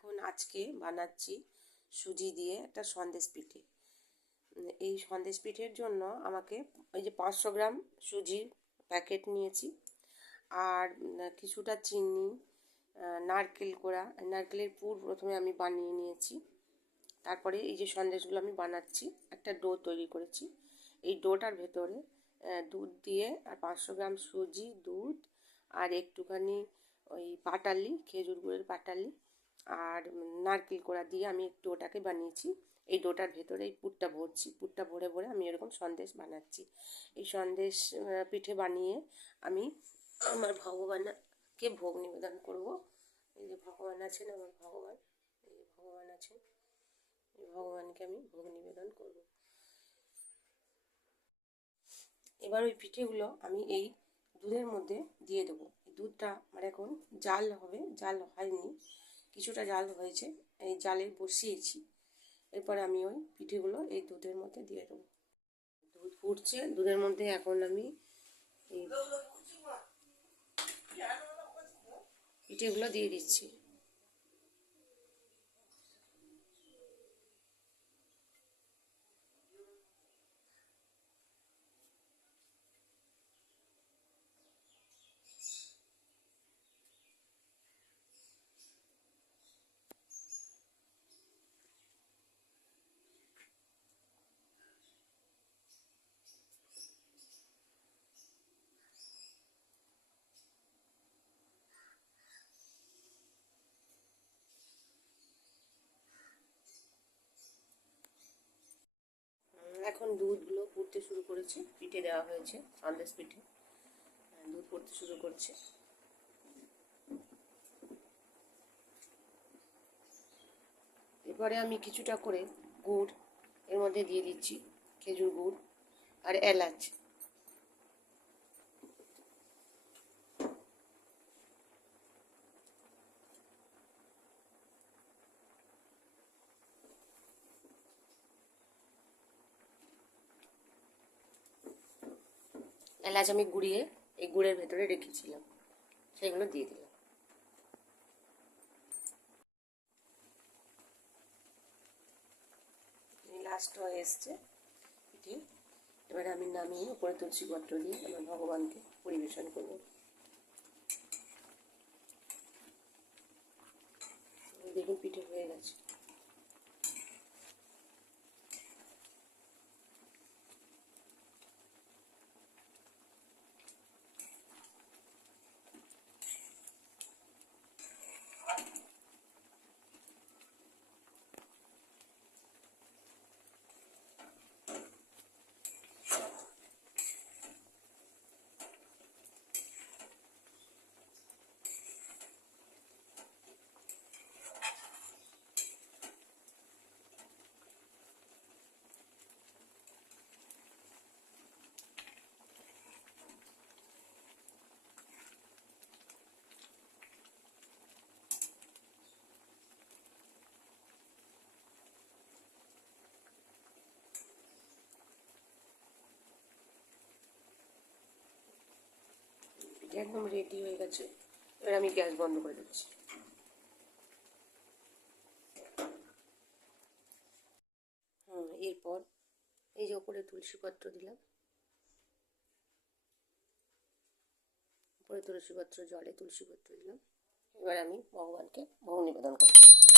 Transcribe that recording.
এখন আজকে বানাচ্ছি সুজি দিয়ে একটা সন্দেশ পিঠে। এই সন্দেশ পিঠের জন্য আমাকে এই যে 500 গ্রাম সুজির প্যাকেট নিয়েছি, আর কিছুটা চিনি, নারকেল কোড়া, নারকেলের পুর প্রথমে আমি বানিয়ে নিয়েছি। তারপরে এই যে সন্দেশগুলো আমি বানাচ্ছি, একটা ডো তৈরি করেছি। এই ডোটার ভেতরে দুধ দিয়ে, আর 500 গ্রাম সুজি, দুধ, আর একটুখানি ওই পাটালি, খেজুর গুড়ের পাটালি, আর নারকেল কোড়া দিয়ে আমি ডোটাকে বানিয়েছি। এই ডোটার ভেতরে এই পুরটা ভরছি, পুরটা ভরে ভরে আমি এরকম সন্দেশ বানাচ্ছি। এই সন্দেশ পিঠে বানিয়ে আমি আমার ভগবানকে ভোগ নিবেদন করব। এই যে ভগবান আছেন, আমার ভগবান, এই যে ভগবান আছেন, এই ভগবানকে আমি ভোগ নিবেদন করব। এবার ওই পিঠেগুলো আমি এই দুধের মধ্যে দিয়ে দেবো। এই দুধটা আমার এখন জাল হবে, জাল হয়নি, কিছুটা জাল হয়েছে, এই জালে বসিয়েছি। এরপরে আমি ওই পিঠেগুলো এই দুধের মধ্যে দিয়ে দেবো। দুধ ফুটছে, দুধের মধ্যে এখন আমি এই পিঠেগুলো দিয়ে দিচ্ছি। এখন দুধগুলো ফুটতে শুরু করেছে, পিঠে দেওয়া হয়েছে, সন্দেশ পিঠে, দুধ ফুটতে শুরু করছে। এরপরে আমি কিছুটা করে গুড় এর মধ্যে দিয়ে দিচ্ছি, খেজুর গুড় আর এলাচ। এলাচ আমি গুঁড়িয়ে এই গুড়ের ভেতরে রেখেছিলাম, সেগুলো দিয়ে দিলাম। লাস্ট হয়ে এসছে পিঠে। এবারে আমি নামিয়ে উপরে তুলসী পত্র দিয়ে আমার ভগবানকে পরিবেশন করব। দেখুন পিঠে হয়ে গেছে। পিঠে একদম রেডি হয়ে গেছে। এবার আমি গ্যাস বন্ধ করে দিচ্ছি। এরপর এই যে উপরে তুলসী পত্র দিলাম, উপরে তুলসী পত্র, জলে তুলসী পত্র দিলাম। এবার আমি ভগবানকে ভোগ নিবেদন করব।